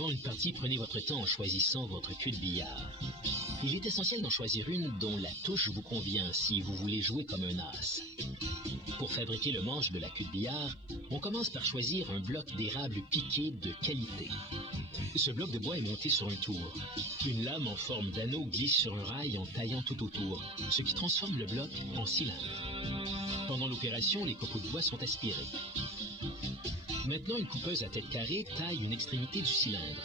Avant une partie, prenez votre temps en choisissant votre queue de billard. Il est essentiel d'en choisir une dont la touche vous convient si vous voulez jouer comme un as. Pour fabriquer le manche de la queue de billard, on commence par choisir un bloc d'érable piqué de qualité. Ce bloc de bois est monté sur un tour. Une lame en forme d'anneau glisse sur un rail en taillant tout autour, ce qui transforme le bloc en cylindre. Pendant l'opération, les copeaux de bois sont aspirés. Maintenant, une coupeuse à tête carrée taille une extrémité du cylindre.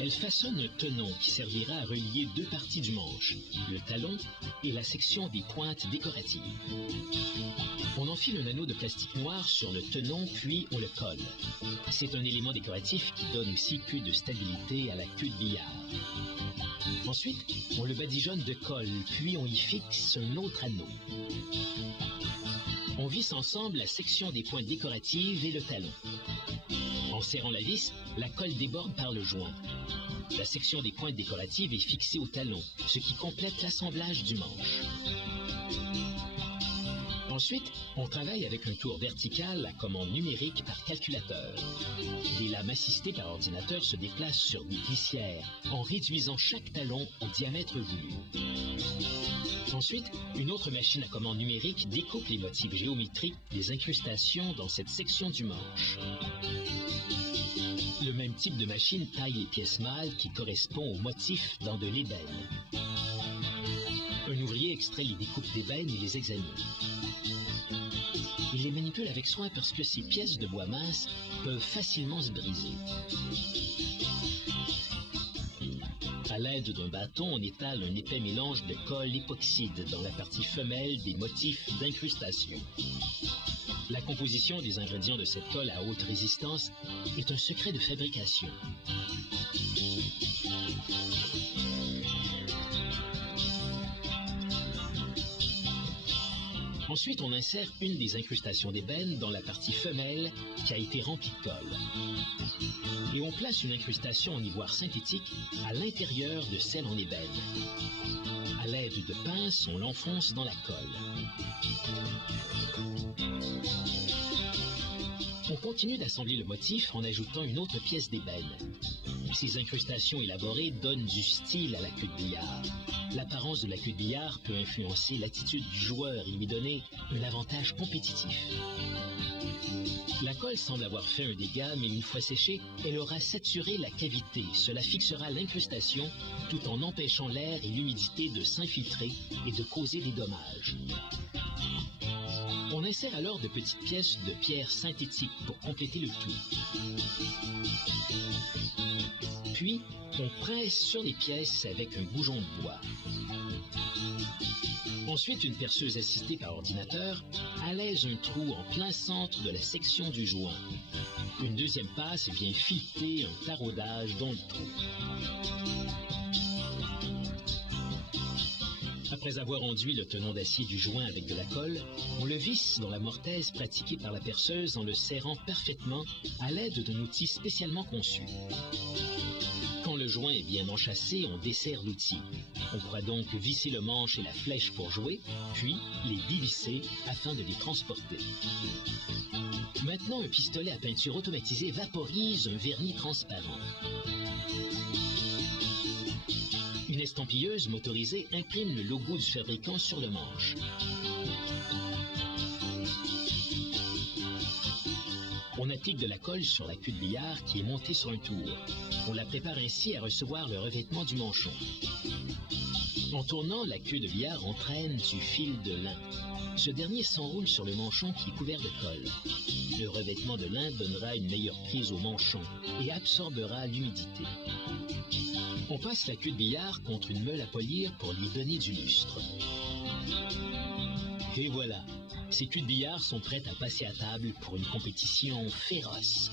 Elle façonne un tenon qui servira à relier deux parties du manche, le talon et la section des pointes décoratives. On enfile un anneau de plastique noir sur le tenon, puis on le colle. C'est un élément décoratif qui donne aussi peu de stabilité à la queue de billard. Ensuite, on le badigeonne de colle, puis on y fixe un autre anneau. On visse ensemble la section des pointes décoratives et le talon. En serrant la vis, la colle déborde par le joint. La section des pointes décoratives est fixée au talon, ce qui complète l'assemblage du manche. Ensuite, on travaille avec un tour vertical à commande numérique par calculateur. Des lames assistées par ordinateur se déplacent sur des glissières en réduisant chaque talon au diamètre voulu. Ensuite, une autre machine à commande numérique découpe les motifs géométriques des incrustations dans cette section du manche. Le même type de machine taille les pièces mâles qui correspondent aux motifs dans de l'ébène. Un ouvrier extrait les découpes d'ébène et les examine. Il les manipule avec soin parce que ces pièces de bois mince peuvent facilement se briser. À l'aide d'un bâton, on étale un épais mélange de colle époxyde dans la partie femelle des motifs d'incrustation. La composition des ingrédients de cette colle à haute résistance est un secret de fabrication. Ensuite, on insère une des incrustations d'ébène dans la partie femelle qui a été remplie de colle. Et on place une incrustation en ivoire synthétique à l'intérieur de celle en ébène. À l'aide de pinces, on l'enfonce dans la colle. On continue d'assembler le motif en ajoutant une autre pièce d'ébène. Ces incrustations élaborées donnent du style à la queue de billard. L'apparence de la queue de billard peut influencer l'attitude du joueur et lui donner un avantage compétitif. La colle semble avoir fait un dégât, mais une fois séchée, elle aura saturé la cavité. Cela fixera l'incrustation tout en empêchant l'air et l'humidité de s'infiltrer et de causer des dommages. On insère alors de petites pièces de pierre synthétique pour compléter le tout. Puis, on presse sur les pièces avec un goujon de bois. Ensuite, une perceuse assistée par ordinateur allège un trou en plein centre de la section du joint. Une deuxième passe vient fileter un taraudage dans le trou. Après avoir enduit le tenon d'acier du joint avec de la colle, on le visse dans la mortaise pratiquée par la perceuse en le serrant parfaitement à l'aide d'un outil spécialement conçu. Quand le joint est bien enchâssé, on desserre l'outil. On pourra donc visser le manche et la flèche pour jouer, puis les dévisser afin de les transporter. Maintenant, un pistolet à peinture automatisé vaporise un vernis transparent. Une estampilleuse motorisée imprime le logo du fabricant sur le manche. On applique de la colle sur la queue de billard qui est montée sur un tour. On la prépare ainsi à recevoir le revêtement du manchon. En tournant, la queue de billard entraîne du fil de lin. Ce dernier s'enroule sur le manchon qui est couvert de colle. Le revêtement de lin donnera une meilleure prise au manchon et absorbera l'humidité. On passe la queue de billard contre une meule à polir pour lui donner du lustre. Et voilà, ces queues de billard sont prêtes à passer à table pour une compétition féroce.